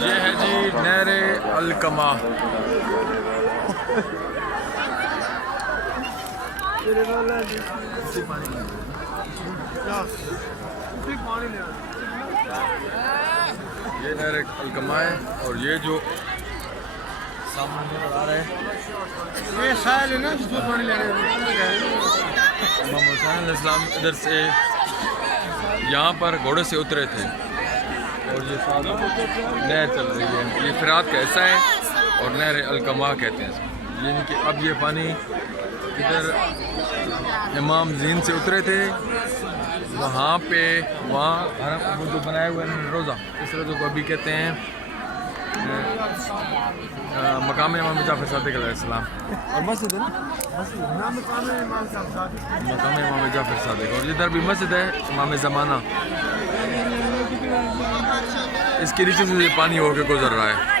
ये है जी नहर अलकमा। ये नहर अलकमा है और ये जो सामने नजर आ रहा है ये साल है ना जिसमें पानी ले रहे हैं। इमाम हुसैन अलैहिस्सलाम इधर से यहाँ पर घोड़े से उतरे थे और ये साथ नहर चल रही है। ये फिरात का हिस्सा है और नहर अलकमा कहते हैं इसको। यानी कि अब ये पानी इधर इमाम जीन से उतरे थे वहाँ पे हरम वो जो बनाए हुए हैं रोज़ा, इस रोज़े को अभी कहते हैं मकाम इमाम जाफर सादिक अलैहिस्सलाम और मस्जिद है ना, मकाम इमाम जाफर सादिक। और इधर भी मस्जिद है इमाम ज़माना, इसके नीचे से पानी होकर गुजर रहा है।